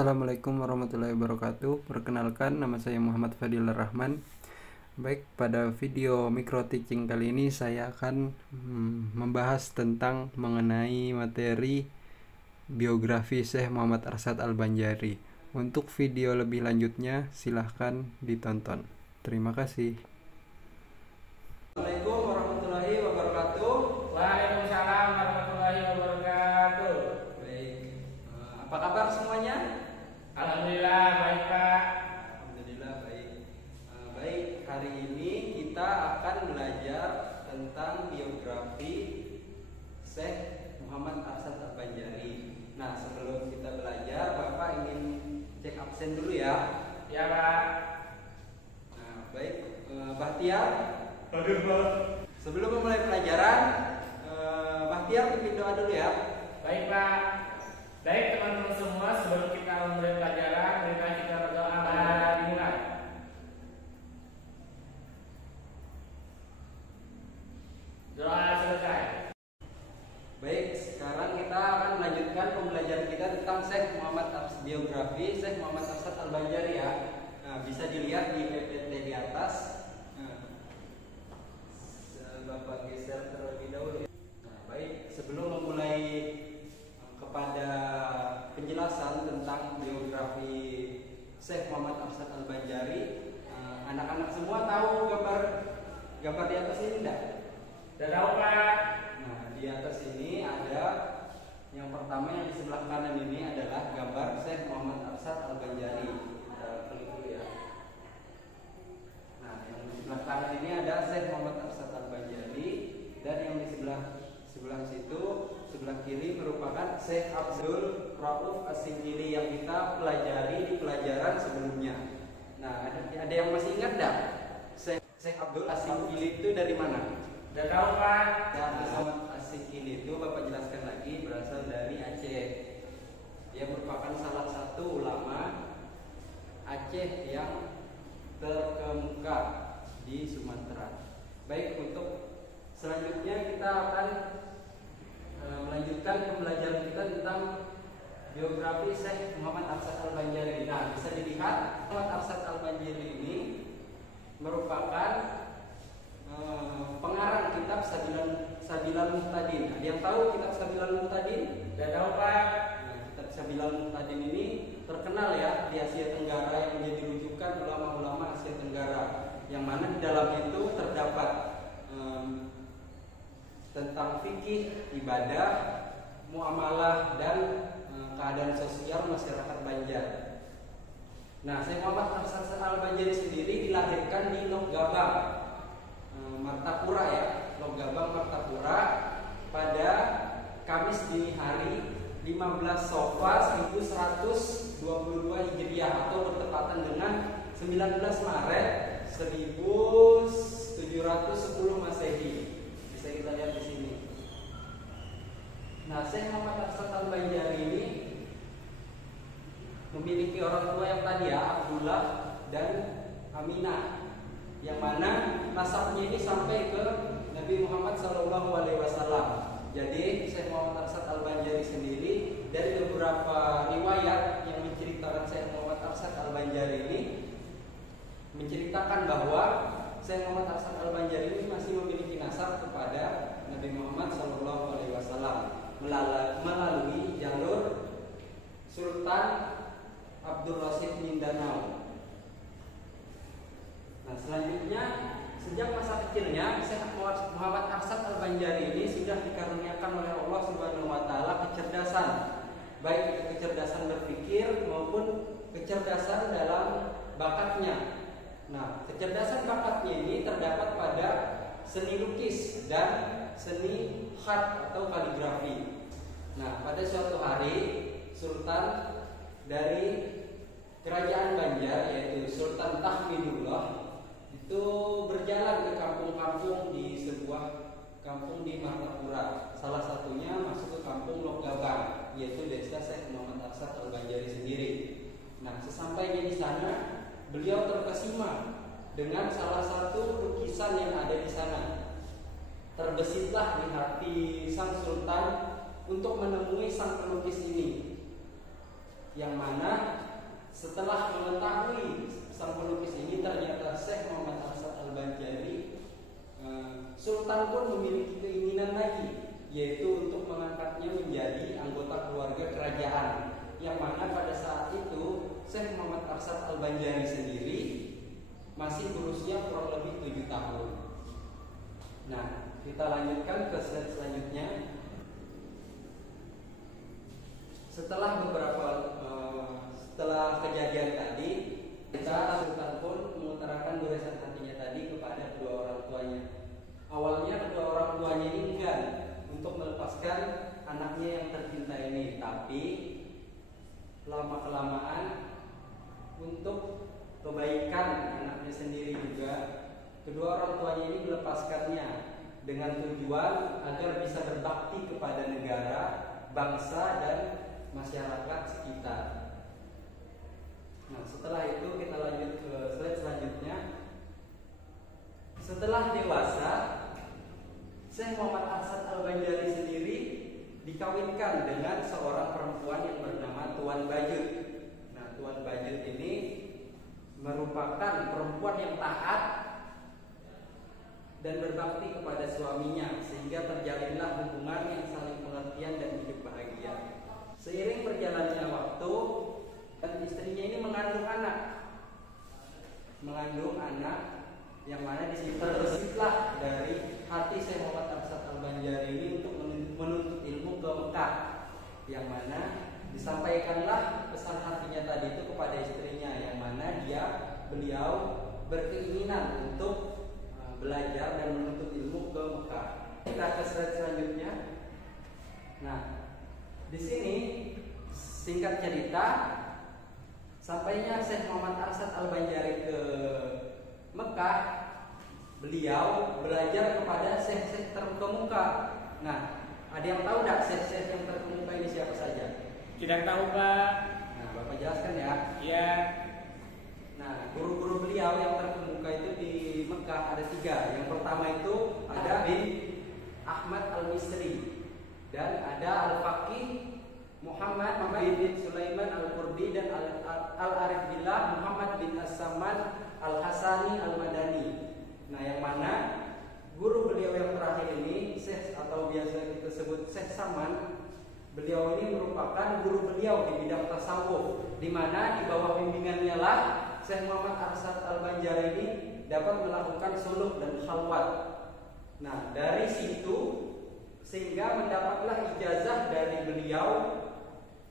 Assalamualaikum warahmatullahi wabarakatuh. Perkenalkan, nama saya Muhammad Fadil Rahman. Baik, pada video micro teaching kali ini saya akan membahas tentang mengenai materi biografi Syekh Muhammad Arsyad Al-Banjari. Untuk video lebih lanjutnya silahkan ditonton. Terima kasih. Assalamualaikum warahmatullahi wabarakatuh. Waalaikumsalam warahmatullahi wabarakatuh. Baik, apa kabar semuanya? Alhamdulillah baik Pak. Alhamdulillah baik. Baik, hari ini kita akan belajar tentang biografi Syekh Muhammad Arsyad Al-Banjari. Nah, sebelum kita belajar, Bapak ingin cek absen dulu ya. Ya Pak. Nah, baik, Bahtiar. Hadir Pak. Sebelum memulai pelajaran, Bahtiar pimpin doa dulu ya. Baik Pak. Baik teman-teman semua, sebelum kita memulai pelajaran, marilah kita berdoa. Dimulai. Doa selesai. Baik, sekarang kita akan melanjutkan pembelajaran kita tentang Syekh Muhammad biografi Syekh Muhammad Arsyad Al-Banjari ya. Nah, bisa dilihat di PPT di atas. Nah, Bapak geser terlebih dahulu. Nah, baik, sebelum memulai kepada penjelasan tentang biografi Syekh Muhammad Arsyad Al-Banjari, anak-anak semua tahu gambar di atas ini enggak? Sudah tahu Pak? Nah, di atas ini ada yang pertama, yang di sebelah kanan ini adalah gambar Syekh Muhammad Arsyad Al-Banjari. Kita klik dulu ya. Nah, yang di sebelah kanan ini ada Syekh Muhammad Arsyad Al-Banjari, dan yang di sebelah situ, sebelah kiri merupakan Syekh Abdul Rauf As-Sinjili yang kita pelajari di pelajaran sebelumnya. Nah, ada yang masih ingat enggak? Syekh Abdul As-Sinjili itu dari mana? Sudah tahu Pak? Dan Muhammad As-Sinjili itu Bapak jelaskan lagi berasal dari Aceh. Dia merupakan salah satu ulama Aceh yang terkemuka di Sumatera. Baik, untuk selanjutnya kita akan melanjutkan pembelajaran kita tentang biografi Syekh Muhammad Arsyad Al-Banjari. Nah, bisa dilihat Muhammad Arsyad Al-Banjari ini merupakan pengarang kitab Sabilal Muhtadin. Ada yang tahu kitab Sabilal Muhtadin? Sudah tahu Pak? Nah, kitab Sabilal Muhtadin ini terkenal ya di Asia Tenggara, yang menjadi rujukan ulama-ulama Asia Tenggara, yang mana di dalam itu terdapat tentang fikih, ibadah, muamalah, dan keadaan sosial masyarakat Banjar. Nah, Syekh Muhammad Arsyad Al-Banjari sendiri dilahirkan di Lok Gabang, Martapura ya, Lok Gabang Martapura, pada Kamis dini hari 15 Safar 1122 Hijriah, atau bertepatan dengan 19 Maret 1710 Masehi. Bisa kita lihat di sini. Nah, Syekh Muhammad Arsyad Al-Banjari ini memiliki orang tua yang tadi ya, Abdullah dan Aminah, yang mana nasabnya ini sampai ke Nabi Muhammad SAW. Jadi Syekh Muhammad Arsyad Al-Banjari sendiri, dari beberapa riwayat yang menceritakan Syekh Muhammad Arsyad Al-Banjari ini menceritakan bahwa Syekh Muhammad Arsyad Al-Banjari ini masih memiliki nasab kepada Nabi Muhammad SAW melalui jalur Sultan Abdul Rasyid Mindanao. Nah, selanjutnya, sejak masa kecilnya Syekh Muhammad Arsyad Al-Banjari ini sudah dikaruniakan oleh Allah Subhanahu wa taala kecerdasan, baik itu kecerdasan berpikir maupun kecerdasan dalam bakatnya. Nah, kecerdasan bakatnya ini terdapat pada seni lukis dan seni khat atau kaligrafi. Nah, pada suatu hari Sultan dari Kerajaan Banjar, yaitu Sultan Tahmidullah, itu berjalan ke kampung-kampung di sebuah kampung di Martapura. Salah satunya masuk ke kampung Lok Gabang, yaitu desa Syekh Muhammad Arsyad Al-Banjari sendiri. Nah, sesampainya di sana, beliau terkesima dengan salah satu lukisan yang ada di sana. Terbesitlah di hati sang sultan untuk menemui sang pelukis ini. yang mana setelah mengetahui sang pelukis ini ternyata Syekh Muhammad Arsyad Al-Banjari, Sultan pun memiliki keinginan lagi, yaitu untuk mengangkatnya menjadi anggota keluarga kerajaan, yang mana pada saat itu Syekh Muhammad Arsyad Al-Banjari sendiri masih berusia kurang lebih 7 tahun. Nah, kita lanjutkan ke slide selanjutnya. Setelah kejadian tadi, Sultan pun mengutarakan goresan hatinya tadi kepada kedua orang tuanya. Awalnya kedua orang tuanya ini enggan untuk melepaskan anaknya yang tercinta ini, tapi lama-kelamaan untuk kebaikan anaknya sendiri juga, kedua orang tuanya ini melepaskannya dengan tujuan agar bisa berbakti kepada negara, bangsa, dan masyarakat sekitar. Nah, setelah itu kita lanjut ke slide selanjutnya. Setelah dewasa, Syekh Muhammad Arsyad Al-Banjari sendiri dikawinkan dengan seorang perempuan yang bernama Tuan Bajut. Nah, Tuan Bajut ini merupakan perempuan yang taat dan berbakti kepada suaminya, sehingga terjalinlah hubungan yang saling pengertian dan hidup bahagia. Seiring berjalannya waktu, dan istrinya ini mengandung anak yang mana di situ tersitlah dari hati Syekh Muhammad Arsyad Al-Banjari ini untuk menuntut ilmu ke Mekah, yang mana disampaikanlah pesan hatinya tadi itu kepada istrinya, yang mana beliau berkeinginan untuk belajar dan menuntut ilmu ke Mekah. Kita ke slide selanjutnya. Nah, di sini singkat cerita, sampainya Syekh Muhammad Arsyad Al-Banjari ke Mekah, beliau belajar kepada syekh-syekh terkemuka. Nah, ada yang tahu tidak syekh-syekh yang terkemuka ini siapa saja? Tidak tahu, Pak. Nah, Bapak jelaskan ya. Iya. Nah, guru-guru beliau yang terkemuka itu di Mekah ada 3. Yang pertama itu ada bin Ahmad Al-Misri, dan ada Al-Faqih Muhammad bin Sulaiman Al-Qurdi, dan Al-Arif Billah Muhammad bin As-Saman Al-Hasani Al-Madani. Nah, yang mana guru beliau yang terakhir ini, Syekh atau biasa kita sebut Syekh Saman, beliau ini merupakan guru beliau di bidang tasawuf, di mana di bawah bimbingannya lah Syekh Muhammad Arsyad Al-Banjari ini dapat melakukan suluk dan khalwat. Nah, dari situ sehingga mendapatlah ijazah dari beliau.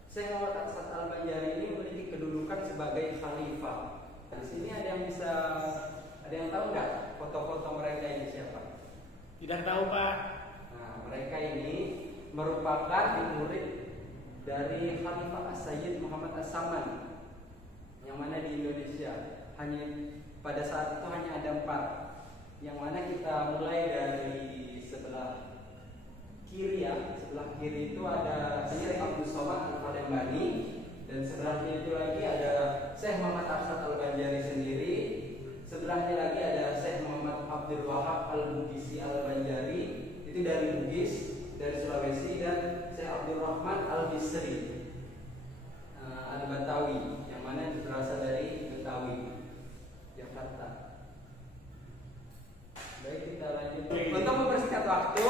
Syekh Muhammad Arsyad Al-Banjari ini memiliki kedudukan sebagai khalifah. Di sini ada yang tahu nggak foto-foto mereka ini siapa? Tidak tahu, Pak. Nah, mereka ini merupakan murid dari Khalifah As-Sayyid Muhammad As-Saman, yang mana di Indonesia hanya pada saat itu hanya ada 4, yang mana kita mulai dari sebelah kiri ya. Sebelah kiri itu ada Syekh Abdul Somad Al-Palembani, dan sebelah kiri itu lagi ada Syekh Muhammad Arsyad Al-Banjari sendiri. Sebelahnya lagi ada Syekh Muhammad Abdul Wahab Al-Bugisi Al-Banjari, itu dari Bugis, dari Sulawesi, dan Syekh Abdul Rahman Al-Bisri Al-Batawi, yang mana berasal dari Betawi, Jakarta. Baik, kita lanjut. Untuk mempersingkat waktu,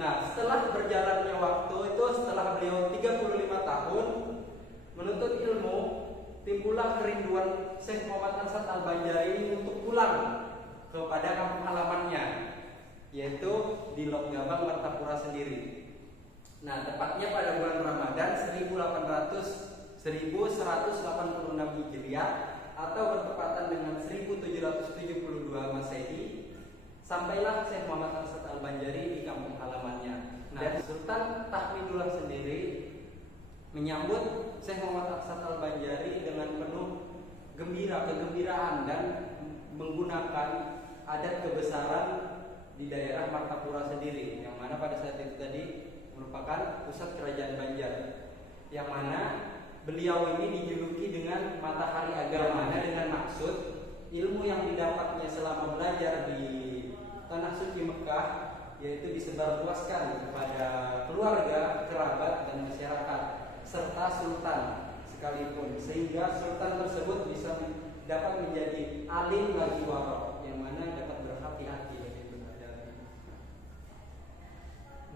nah, setelah berjalannya waktu itu, setelah beliau 35 tahun menuntut ilmu, timbullah kerinduan Syekh Muhammad Arsyad Al-Banjari ini untuk pulang kepada kampung halamannya, yaitu di Lok Gabang, Martapura sendiri. Nah, tepatnya pada bulan Ramadan 1186 Hijriah atau bertepatan dengan 1772 Masehi, sampailah Syekh Muhammad Arsyad Al-Banjari di kampung halamannya. Nah, Sultan Tahmidullah sendiri menyambut Syekh Muhammad Arsyad Al-Banjari dengan penuh kegembiraan dan menggunakan adat kebesaran di daerah Martapura sendiri, yang mana pada saat itu tadi merupakan pusat kerajaan Banjar, yang mana beliau ini dijuluki dengan matahari agama, dengan maksud ilmu yang didapatnya selama belajar di tanah suci Mekah yaitu disebarluaskan kepada keluarga, kerabat, dan masyarakat serta sultan, sekalipun, sehingga sultan tersebut bisa dapat menjadi alim lagi warok, yang mana dapat berhati-hati begitu.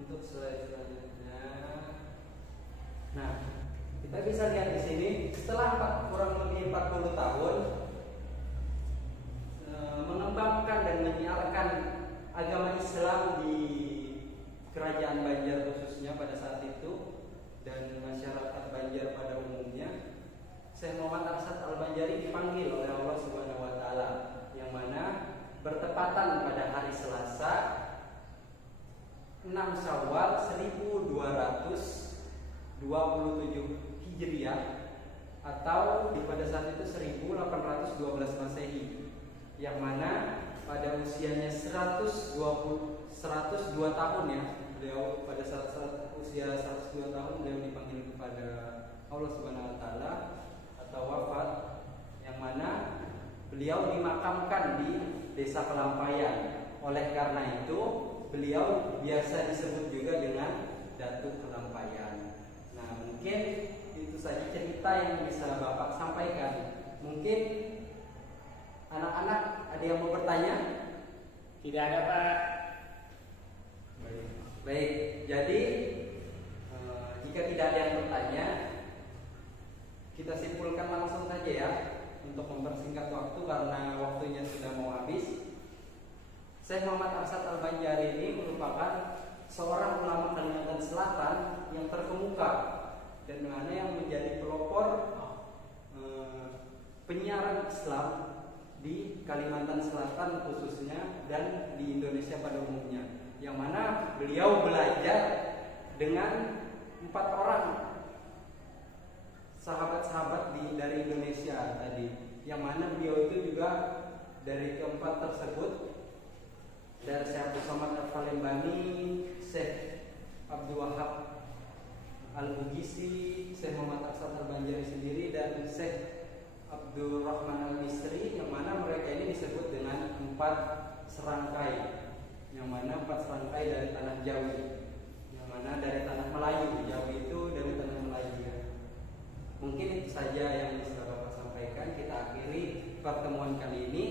Untuk selanjutnya, nah kita bisa lihat di sini setelah kurang lebih 40 tahun mengembangkan dan menyiarkan agama Islam di Kerajaan Banjar khususnya pada saat itu dan masyarakat Banjar pada umumnya, Syekh Muhammad Arsyad Al-Banjari dipanggil oleh Allah Subhanahu wa taala, yang mana bertepatan pada hari Selasa 6 Syawal 1227 Hijriah atau pada saat itu 1812 Masehi, yang mana pada usianya 102 tahun ya, beliau pada saat usia 102 tahun beliau dipanggil kepada Allah Subhanahu wa taala atau wafat, yang mana beliau dimakamkan di Desa Kelampayan. Oleh karena itu beliau biasa disebut juga dengan Datuk Kelampayan. Nah, mungkin itu saja cerita yang bisa Bapak sampaikan. Mungkin anak-anak ada yang mau bertanya? Tidak ada, Pak. Baik, jadi jika tidak ada yang bertanya, kita simpulkan langsung saja ya, untuk mempersingkat waktu karena waktunya sudah mau habis. Syekh Muhammad Arsyad Al-Banjari ini merupakan seorang ulama Kalimantan Selatan yang terkemuka dan mana yang menjadi pelopor penyiaran Islam di Kalimantan Selatan khususnya dan di Indonesia pada umumnya, yang mana beliau belajar dengan 4 orang sahabat-sahabat dari Indonesia tadi, yang mana beliau itu juga dari keempat tersebut, dari Syekh Abdul Somad Al-Falembani, Syekh Abdul Wahab Al-Bugisi, Syekh Muhammad Arsyad Al-Banjari sendiri, dan Syekh Abdul Rahman Al-Misri, yang mana mereka ini disebut dengan 4 serangkai, yang mana 4 serangkai dari tanah Jawi, yang mana dari tanah Melayu. Jawi itu dari tanah Melayu ya. Mungkin itu saja yang bisa Bapak sampaikan. Kita akhiri pertemuan kali ini.